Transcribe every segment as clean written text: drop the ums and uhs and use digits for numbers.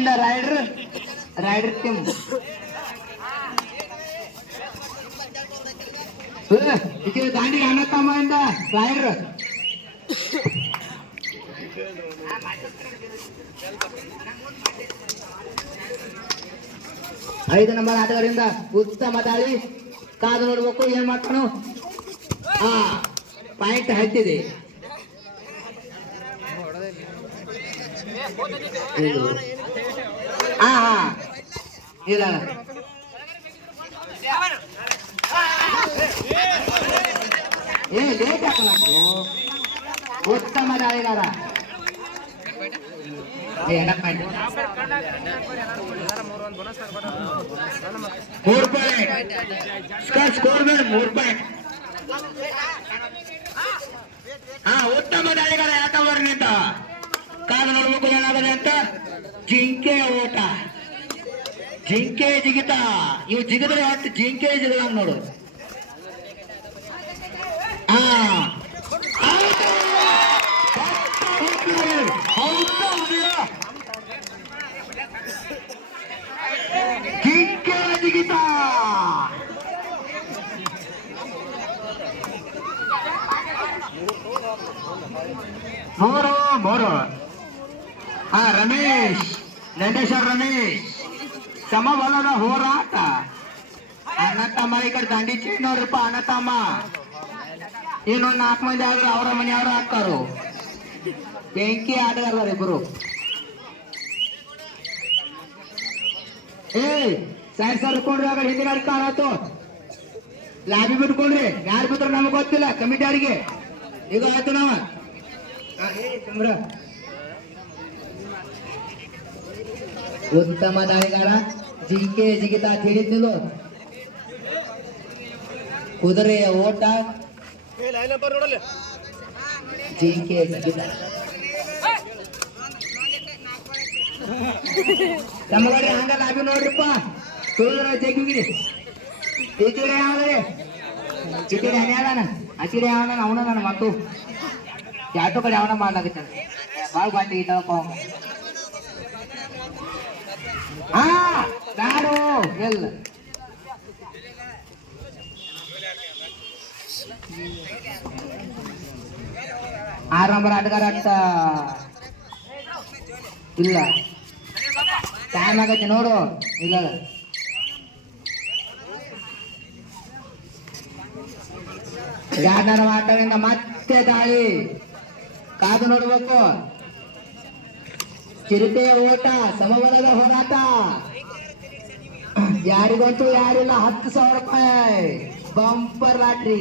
ಇಂದ rider team ಇದು ದಾಂಡಿಗೆ ಅಣ್ಣತಮ್ಮಯಿಂದ rider 5 number ಆಟಗಾರರಿಂದ ಉತ್ತಮ ದಾಳಿ ಕಾದು ನೋಡ್ಬೇಕು ಏನ್ ಮಾಡ್ತಾನು ಪಾಯಿಂಟ್ ಹತ್ತಿದೆ ಇಲ್ಲ ಲೇಟ್ ಹಾಕಬೇಕು ಉತ್ತಮ ದಾಳಿಗಾರ 3 ಪಾಯಿಂಟ್ ಸ್ಕೋರ್ 3 ಪಾಯಿಂಟ್ ಉತ್ತಮ ದಾಳಿಗಾರ ಯಾತವರ್ನಿಂದ ಕಾದು ನೋಡ್ಬೇಕು ಏನಾಗದೆ ಅಂತ ಜಿಂಕೆ ಓಟ ಜಿಂಕೆ ಜಿಗಿತ ಇವು ಜಿಗಿದ್ರೆ ಹೊತ್ತು ಜಿಂಕೆ ಜಿಗಿದ ನೋಡು ಜಿಂಕೆ ಜಿಗಿತ ಮೂರು ರಮೇಶ್ ನಂದೇಶ್ವರ್ ರಮೇಶ್ ಸಮಬಲದ ಹೋರಾಟ ಅಣ್ಣ ತಮ್ಮ ಈ ಕಡೆ ದಂಡಿ ಚೀನವ್ರಪ್ಪ ಅಣ್ಣ ತಮ್ಮ ಇನ್ನೊಂದು 4 ಮಂದಿ ಆದ್ರೆ ಅವರ ಮನೆಯವರು ಹಾಕ್ತಾರು ಬೆಂಕಿ ಆಟಗಾರ ಇಬ್ರು ಸೈಡ್ ಸರ್ಕೊಂಡ್ರಿ ಆಗ ಹಿಂದಿನ ಗಾಡಿ ಕಾಣತ್ತು ಲಾಬಿ ಬಿಟ್ಕೊಂಡ್ರಿ ಯಾರು ಬಿಟ್ರೆ ನಮಗ್ ಗೊತ್ತಿಲ್ಲ ಕಮಿಟಿ ಅವರಿಗೆ ಈಗ ಆಯ್ತು ನಾವ ಉತ್ತಮ ದಾಳಿಗಾರ ಜಿಂಕೆ ಜಿಗಿತ ಹೇಳಿದ್ನಿಲ್ಲ ಕುದುರೆಯ ಓಟ ಜಿಂಕೆ ಜಿಗಿತ ತಮ್ಮಗಡೆ ಹಂಗ ಲಾಬಿ ನೋಡ್ರಿಪ್ಪ ಸುಳ್ಳ ಜಗ್ಗಿಗಿರಿ ಈ ಕಡೆ ಯಾವ್ದ್ರಿ ಈ ಕಡೆ ಹನಿ ಅದಾನ ಆ ಕಡೆ ಯಾವನ ಅವನ ನನ್ನ ಮತ್ತು ಯಾಟೋ ಕಡೆ ಅವನ ಮಾಡ್ಲಾಗತ್ತ ಬಾಳ ಬಾಂಡಿ ಇಟ್ಟಪ್ಪ ನಾಡು ಎಲ್ಲ 6 ನಂಬರ್ ಆಟಗಾರ ಅಂತ ಇಲ್ಲ ಟೈಮ್ ಆಗತ್ತೆ ನೋಡು ಇಲ್ಲ 2 ನಂಬರ್ ಆಟದಿಂದ ಮತ್ತೆ ದಾಳಿ ಕಾದು ನೋಡ್ಬೇಕು ಚಿರತೆಯ ಓಟ ಸಮಬಲದ ಹೋರಾಟ ಯಾರಿಗಂತೂ ಯಾರಿಲ್ಲ 10,000 ರೂಪಾಯಿ ಬಂಪರ್ ಲಾಟ್ರಿ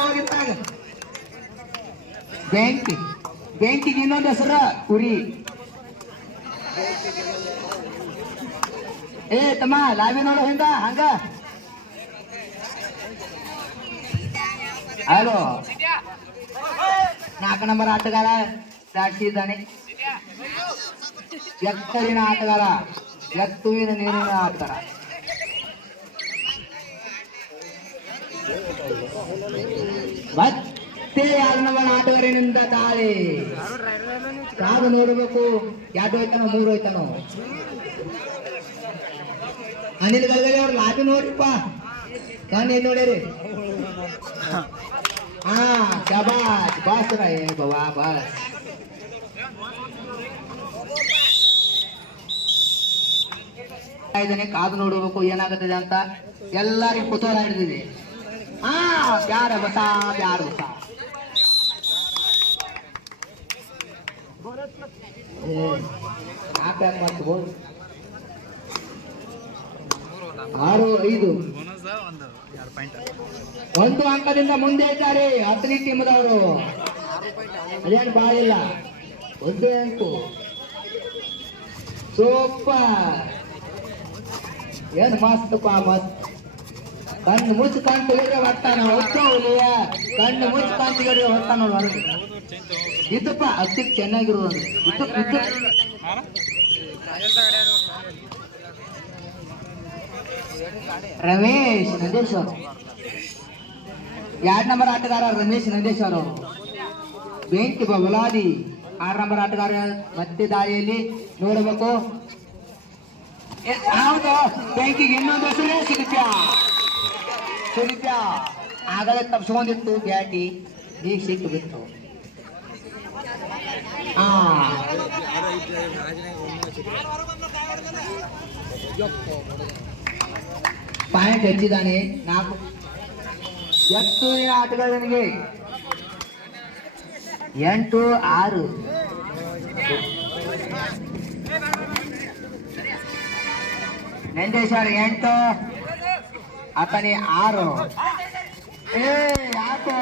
ಹೋಗಿದ್ದಾಗ ಬ್ಯಾಂಕಿಗೆ ಇನ್ನೊಂದು ಹೆಸರ ಕುರಿ ತಮ್ಮ ಲಾಬಿ ನೋಡು ಹಿಂದ ಹಂಗ ಹಲೋ 4 ನಂಬರ್ ಆಟಗಾರ ಸಾಕ್ಷಿದ್ದಾನೆ ಎತ್ತರಿನ ಆಟಗಾರ ಎತ್ತುವಿನ ನೀರಿನ ಆಟಗಾರ ಮತ್ತೆ 2 ನಂಬರ್ ಆಟಗಾರನಿಂದ ದಾಳಿ ಕಾದು ನೋಡಬೇಕು 2 ಹೋಯ್ತಾನೋ 3 ಹೋಯ್ತಾನೋ ಅನಿಲ್ ಗಲ್ಗಲಿ ಅವ್ರ ಲಾಬಿ ನೋಡ್ರಿಪ್ಪ ಕಣ್ಣು ಏನ್ ನೋಡ್ಯಾರಿ ಶಬಾಷ್ ಬಾಸ್ ಬವಾ ಬಾಸ್ ಇದನ್ನೇ ಕಾದು ನೋಡಬೇಕು ಏನಾಗುತ್ತದೆ ಅಂತ ಎಲ್ಲರಿಗೂ ಕುತೂಹಲ ಹಿಡಿದಿದೆ ಪ್ಯಾರ ಬಸ ಪ್ಯಾರ ಬಸ ಮಾಡ್ಬೋದು 6-5 1 ಅಂಕದಿಂದ ಮುಂದೆ ಇದ್ದಾರೆ ಅಥ್ಲೀಟ್ ಟೀಮ್ದವರು ಅದೇನು ಬಾಳ ಇಲ್ಲ 1 ಅಂಕು ಸೂಪರ್ ಏನ್ ಮಸ್ತ್ ಮಸ್ತ್ ಕಣ್ಣು ಮುಚ್ಚು ಕಾಣ್ತು ಬರ್ತಾನ ಹುಲಿಯ ಕಣ್ಣು ಮುಚ್ಚು ಕಾಣ್ತಿಗೆ ಹೊರ್ತಾನ ಹೊರಗೆ ಇದ್ದಪ್ಪ ಅತ್ತಿಗೆ ಚೆನ್ನಾಗಿರೋದು ರಮೇಶ್ ನಂದೇಶ್ವರ್ 2 ನಂಬರ್ ಆಟಗಾರ ರಮೇಶ್ ನಂದೇಶ್ವರ್ ಅವರು ಬೆಂಕಿ ಬಬಲಾದಿ 6 ನಂಬರ್ ಆಟಗಾರ ಮತ್ತೆ ದಾಳಿಯಲ್ಲಿ ನೋಡಬೇಕು. ಹೌದು, ಬ್ಯಾಂಕಿಗೆ ಇನ್ನೊಂದು ಹೆಸರೇ ಸುರಿತ್ಯ ಆಗಲೇ ತಪ್ಪಿಸ್ಕೊಂಡಿತ್ತು ಬ್ಯಾಟಿ, ಈಗ ಸಿಕ್ಕು ಬಿತ್ತು. ಪಾಯಿಂಟ್ ಹೆಚ್ಚಿದ್ದಾನೆ. 4 ಎತ್ತು ಆಟಗಾರನಿಗೆ 8-6. ನಂದೇಶ್ವರ್ 8, ಆತನಿ 6. ಯಾಕೋ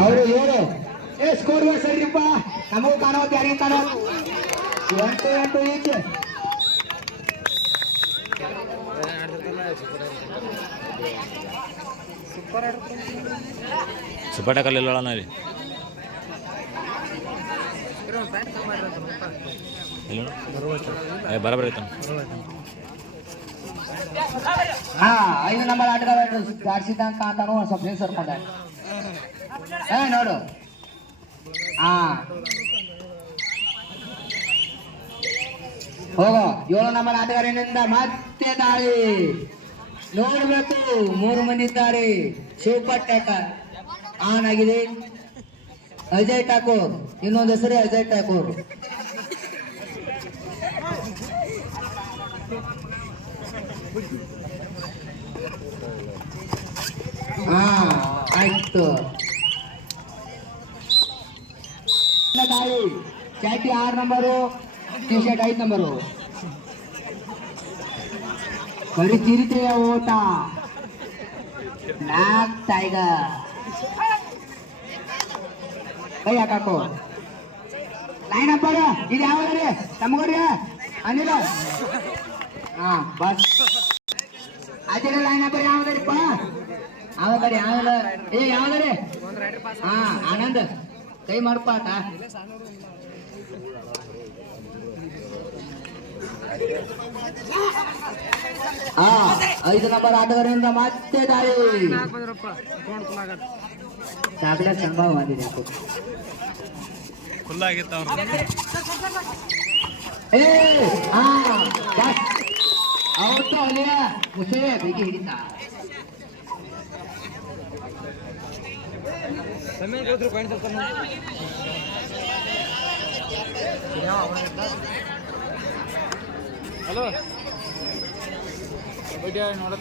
ಅವರು 7. ಸ್ಕೋರ್ ಸರಿಪ್ಪ, ನಮಗೂ ಕಾಣೋದು ಯಾರಿಗೆ ಕಾಣೋದು. 8 ಈಚೆ. ಸುಪಟ ಕಲ್ಲಿಲ್ಲ ಬರಬರ 5 ನಂಬರ್ ಆಟಗಾರ ಜಾಡ್ಸಿದ್ದಂಕ ಅಂತಾನು ಸ್ವಲ್ಪ ಹಿಂಗ್ ಸರ್ಕೊಂಡ ನೋಡು. ಹೋಗೋ 7 ನಂಬರ್ ಆಟಗಾರನಿಂದ ಮತ್ತೆ ದಾಳಿ ನೋಡ್ಬೇಕು. 3 ಮಂದಿ ಇದ್ದಾರೆ. ಸೂಪರ್ ಟ್ಯಾಕರ್ ಆನ್ ಆಗಿದೆ. ಅಜಯ್ ಠಾಕೂರ್, ಇನ್ನೊಂದು ಹೆಸರು ಅಜಯ್ ಠಾಕೂರ್. ಆಯ್ತು. ದಾಳಿ ಚಾಟಿ 6 ನಂಬರು, ಟಿ ಶರ್ಟ್ 5 ನಂಬರು. ಪರಿಚಿರಿತೆಯ ಓಟ ಬ್ಲಾಕ್ ಟೈಗರ್. ಕೈ ಹಾಕಾಕು. ಲೈನ್ ಅಪ್ ಇದು ಯಾವ್ದ್ರಿ ತಮಗೋರಿ ಅನಿಲ. ಬಸ್ ಅದೇ ಲೈನ್ ಅಪ್ ಯಾವ್ದ್ರಿಪ್ಪ? ಯಾವ್ದಾರಿ ಯಾವ್ದ ಯಾವ್ದಾರಿ? ಆನಂದ್ ಕೈ ಮಾಡಪ್ಪ ಆಟ. 5 ನಂಬರ್ ಆಟಗಾರರಿಂದ ಮತ್ತೆ ದಾಳಿ. ಚಾಕ್ಲೇಟ್ ಸಂಭವ ಬಂದಿದೆ. ಅವತ್ತು ಅಲ್ಲಿಯ ಮುಸೆ ಬೇಗಿ ಹಿಡಿತ.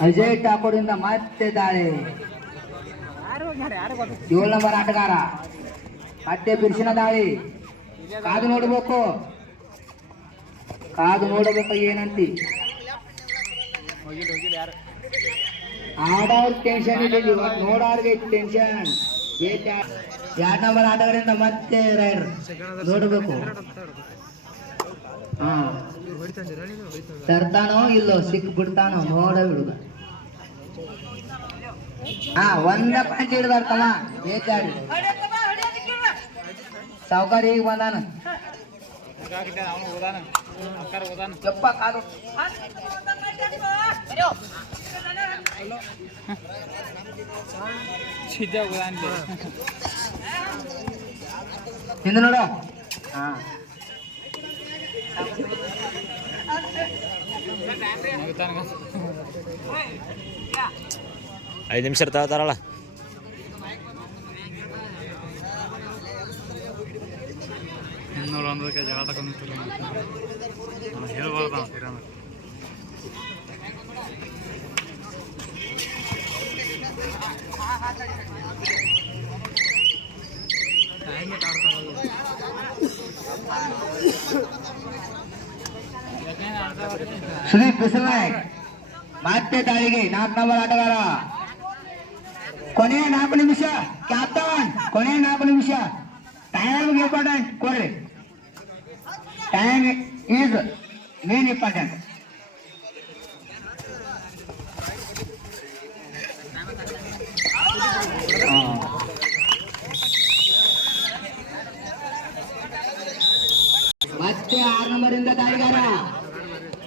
ಅಜಯ್ ಠಾಕೂರಿಂದ ಮತ್ತೆ ದಾಳಿ. 7 ನಂಬರ್ ಆಟಗಾರ ಮತ್ತೆ ಬಿರ್ಸಿನ ದಾಳಿ. ಕಾದು ನೋಡ್ಬೇಕು ಏನಂತಿ. ಆಡೋರ್ ಟೆನ್ಷನ್ ಇದೆ, ನೋಡೋರ್ಗೆ ಟೆನ್ಷನ್. 2 ನಂಬರ್ ಆಟಗಾರರಿಂದ ಮತ್ತೆ ರೈಡರ್ ನೋಡ್ಬೇಕು. ತರ್ತಾನೋ ಇಲ್ಲೋ, ಸಿಕ್ ಬಿಡ್ತಾನೋ ನೋಡ ಬಿಡುಗ. 1 ಪಾಯಿಂಟ್ ಹಿಡ್ದಾರ್ತಮ್ಮ ಬೇಜಾಡಿ. ಸಾವುಕಾರ ಈಗ ಬಂದಾನ. ಚಪ್ಪ ಕಾದು ಹಿಂದೆ ನೋಡು. 5 ನಿಮಿಷ ಇರ್ತಾವತ್ತಾರಲ್ಲ. ಇನ್ನೂರೊಂದಕ್ಕೆ ಜಗಳ ತಗೊಂಡಿರ್ತಿಲ್ಲ ಹೇಳ್ಬಾರ್ದು ಕಿರಾಣ. ಸುದೀಪ್ ಬಿಸಿಲ್ನಾಯಕ್ ಮತ್ತೆ ದಾಳಿಗೆ 4 ನಂಬರ್ ಆಟಗಾರ. ಕೊನೆ 4 ನಿಮಿಷ ಕ್ಯಾಪ್ಟನ್, ಕೊನೆ 4 ನಿಮಿಷ. ಟೈಮ್ ಇಂಪಾರ್ಟೆಂಟ್ ಕೊಡ್ರಿ. Time is main important. ಮತ್ತೆ 6 ನಂಬರ್ ಇಂದ ದಾಳಿಗಾರ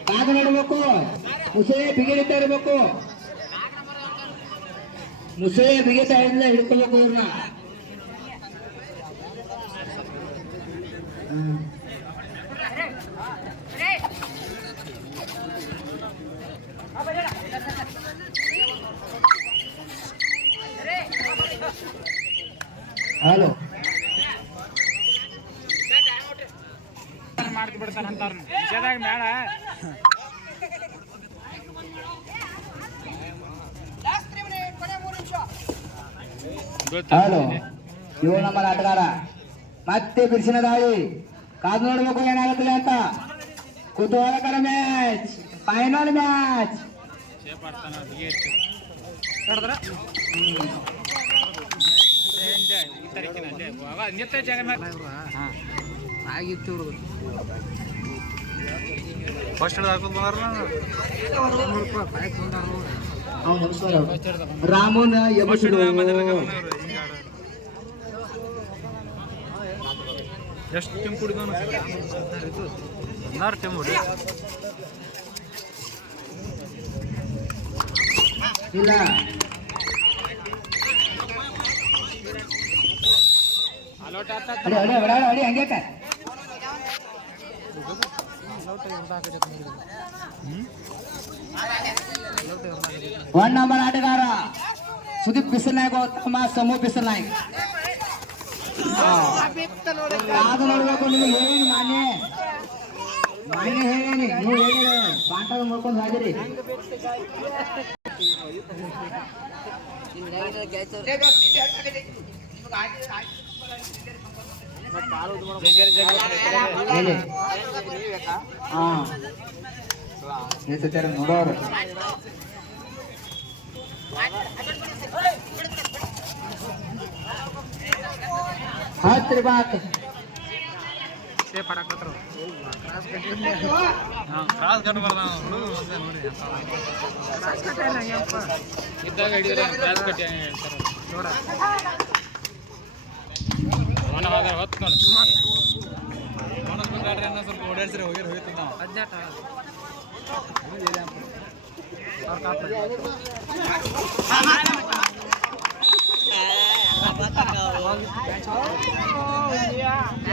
ಕಾದು ನೋಡಬೇಕು. ಮುಸೆ ಬಿಗಿಡಿತಾ ಇರಬೇಕು. ಮುಸುಳೆ ಬಿಗಿ ಸೈಡ್ಲ ಹಿಡ್ಕೋಬೇಕು ಇವ್ರನ್ನ. ಹಲೋ ಮಾಡ್ತಿ ಬಿಡ್ತಾರಂತಾರ ವಿಷಯದಾಗ ಬೇಡ. ಹಲೋ ಇವು ನಮ್ಮ ಆಟಗಾರ ಮತ್ತೆ ಬಿರ್ಸಿನ ದಾಳಿ ಕಾದು ನೋಡ್ಬೇಕು ಏನಾಗುತ್ತದೆ ಅಂತ. ಕುತೂಹಲಕರ ಮ್ಯಾಚ್, ಫೈನಲ್ ಮ್ಯಾಚ್. ಆಗಿತ್ತು ರಾಮನ್ ಎಬಸಿಡು ಎಷ್ಟು ಟೀಮ್ ಕುಡಿದವನು 16 ಟೀಮ್ ಹೊಡಿ ಇಲ್ಲ. ಅಡಿ ಅಡಿ ಅಡಿ ಅಡಿ ಹಂಗೆ 1 ನಂಬರ್ ಆಟಗಾರ ಸುದೀಪ್ ಬಿಸಿಲ್ನಾಯ್ಕ ತಮ್ಮ ಸಮೂಹ ಬಿಸಿಲ್ನಾಯ್ಕ. ಅದು ನೋಡ್ಬೇಕು ನಿಮಗೆ ಹೇಳೇನಿ ಮಾನ್ಯ ಹೇಳೇನಿ ನೀವು ಹೇಳಿ ಪಾಠ ನೋಡ್ಕೊಂಡು ಹಾದಿರಿ. ನೋಡೋರು ಹತ್ತು ಬಾತ್ ಇದ್ದಾಗ ಹಿಡಿದ್ರೆ ಕ್ರಾಸ್ ಕಟ್ಟಿ ನೋಡ ಹೊತ್ತು ನೋಡಿ ಸ್ವಲ್ಪ ಓಡಾಡ್ಸಿರ ಹೋಗಿ ಹೋಗಿತ್ತು ನಾವು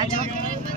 18